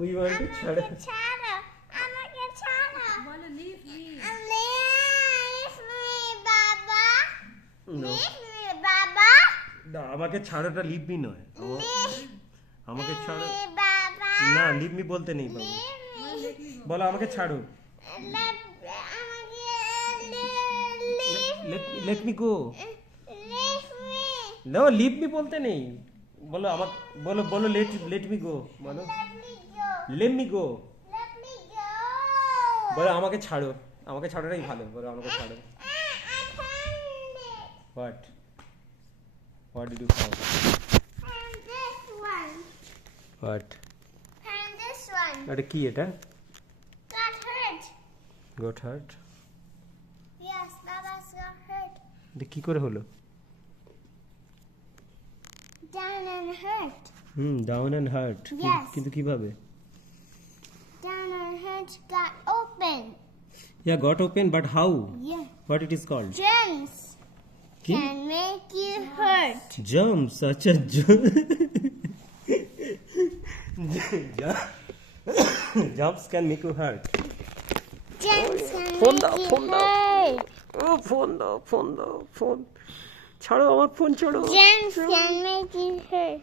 We want to ছাড়ো। ছাড়ো আমাকে ছাড়ো বলো লিভ মি। leave me বাবা No. leave me বাবা না আমাকে ছাড়োটা লিভ মি নয়। আমাকে ছাড়ো। me বাবা না লিভ মি বলতে নেই বাবু। বলো আমাকে ছাড়ো। Let me go. leave me No, leave me বলতে নেই। বলো আমাকে বলো let me go বলো। let me Let me go go. let me go বলো আমাকে ছাড়ো। আমাকে ছাড়োটাই ভালো। বলো আমাকে ছাড়ো। I found it What did you find? and this one What? and this one এটা কি এটা? got hurt Got hurt? yes baba's got hurt এটা কি করে হলো? down and hurt Down and hurt. Yes. কিন্তু কিভাবে? down and hurt got open Yeah, got open but how? yeah What it is called? germs কি? can make you hurt Germs, আচ্ছা germs can make you hurt. germs can phone make দাও, you phone দাও। hurt ও phone দাও phone ছাড়ো আমার phone ছাড়ো। germs can make you hurt